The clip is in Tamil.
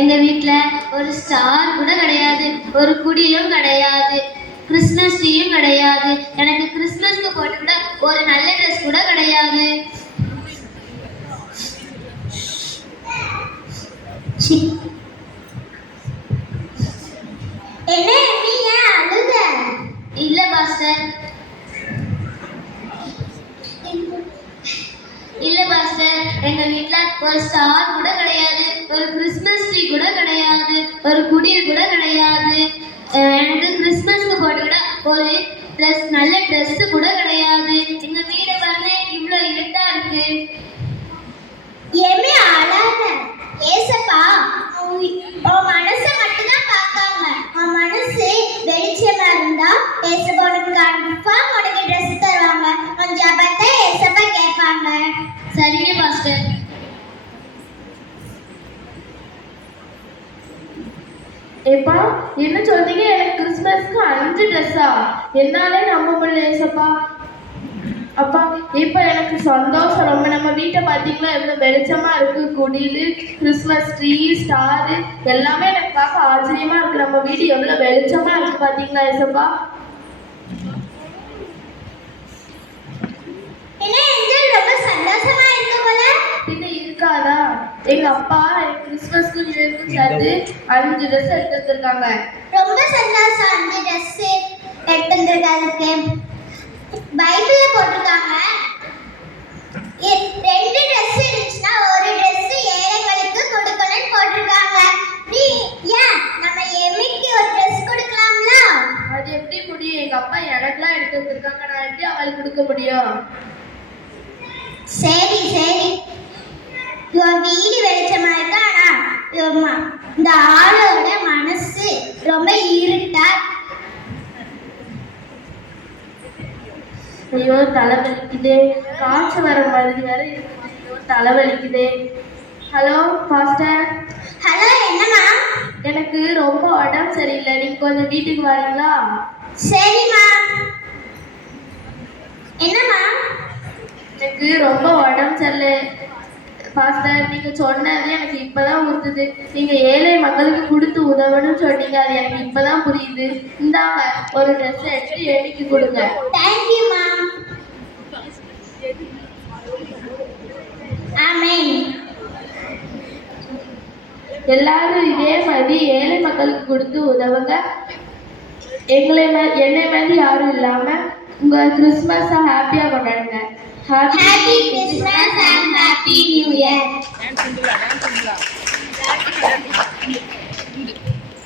எங்க வீட்ல ஒரு ஸ்டார் கூட கிடையாது, ஒரு குடிலும் கிடையாது, கிறிஸ்மஸ் ட்ரீயும் கிடையாது. எனக்கு கிறிஸ்மஸ்க்கு போட்டுக்கிட்ட ஒரு நல்ல ட்ரெஸ் கூட கிடையாது. என்ன நீங்க அழுத? இல்ல பாஸ்டர், இல்ல பாஸ்டர், எங்க வீட்ல ஒரு ஸ்டார் கூட கிடையாது, ஒரு கிறிஸ்மஸ் ட்ரீ கூட கிடையாது, ஒரு குடில் கூட கிடையாது. எனக்கு கிறிஸ்மஸ்க்கு போட்டுக்கிட்ட ஒரு நல்ல ட்ரெஸ் கூட கிடையாது. எங்க வீட பாருங்க, இவ்வளவு இருட்டா இருக்கு. ஏமே அழாத. ஏசப்பா உன் மனசை மட்டும்தான் பார்க்காம, உன் மனசு வெளிச்சமா இருந்தா ஏசப்பா உனக்கு கன்ஃபார்ம் உனக்கு ட்ரெஸ் தருவாங்க. உன் ஜெபத்தை ஏசப்பா கேட்பாங்க. சரிங்க பாஸ்டர். ஏப்பா என்ன சொல்றீங்க? எனக்கு கிறிஸ்மஸ்க்கு 5 ட்ரெஸ்ஸா? என்னாலே நம்ப முடியல ஏசப்பா. அப்பா இப்ப எனக்கு சந்தோஷம் ரொம்ப. நம்ம வீட்டை பார்த்தீங்களா எவ்வளவு வெளிச்சமா இருக்கு, குடிலு, கிறிஸ்மஸ் ட்ரீ, ஸ்டாரு எல்லாமே எனக்கு பார்க்க ஆச்சரியமா இருக்கு. நம்ம வீடு எவ்வளவு வெளிச்சமா இருக்கு பார்த்தீங்களா ஏசப்பா. ரொம்ப சந்தோஷமா இருக்கு போல. பின்ன இருக்காதா? எங்க அப்பா கிறிஸ்மஸ்க்கு நியூ இயர்க்கும் சேர்த்து 5 ட்ரெஸ் எடுத்து வந்திருக்காங்க. ரொம்ப சந்தோஷம். 5 ட்ரெஸ் எடுத்து வந்திருக்காருக்கு. பைபிள்ல போட்டிருக்காங்க 2 ட்ரெஸ் இருந்துச்சுன்னா ஒரு ட்ரெஸ் ஏழைகளுக்கு கொடுக்கணும்னு போட்டிருக்காங்க. ஏன் நம்ம எமிக்கு ஒரு ட்ரெஸ் கொடுக்கலாம்ல? அது எப்படி முடியும்? எங்க அப்பா எனக்குலாம் எடுத்து வந்திருக்காங்க, நான் எப்படி அவளுக்கு கொடுக்க முடியும்? சரி சரி, இவன் வீடு வெளிச்சமா இருக்கா, ஆனா இந்த ஆளோட மனசு ரொம்ப இருட்டா. ஐயோ தலை வலிக்குது, காய்ச்சல் வர மாதிரி வேற இருக்குது. ஐயோ தலை வலிக்குது. Hello pastor. ஹலோ, என்னம்மா? எனக்கு ரொம்ப உடம்பு சரியில்லை, நீங்க கொஞ்சம் வீட்டுக்கு வரீங்களா? சரிம்மா. என்னம்மா? எனக்கு ரொம்ப உடம்பு சரியில்லை பாஸ்டர். நீங்க சொன்னது எனக்கு இப்பதான் புரியுது. நீங்க ஏழை மக்களுக்கு கொடுத்து உதவணும்னு சொன்னீங்க, அது எனக்கு இப்பதான் புரியுது. இந்தாங்க ஒரு ட்ரெஸ் எடுத்து எழுதி கொடுங்க. தேங்க்யூம்மா. ஆமென். எல்லாரும் இதே மாதிரி ஏழை மக்களுக்கு கொடுத்து உதவுங்க. என்னை மாதிரி யாரும் இல்லாம உங்க கிறிஸ்மஸை ஹாப்பியா கொண்டாடுங்க. Happy Christmas and happy new year.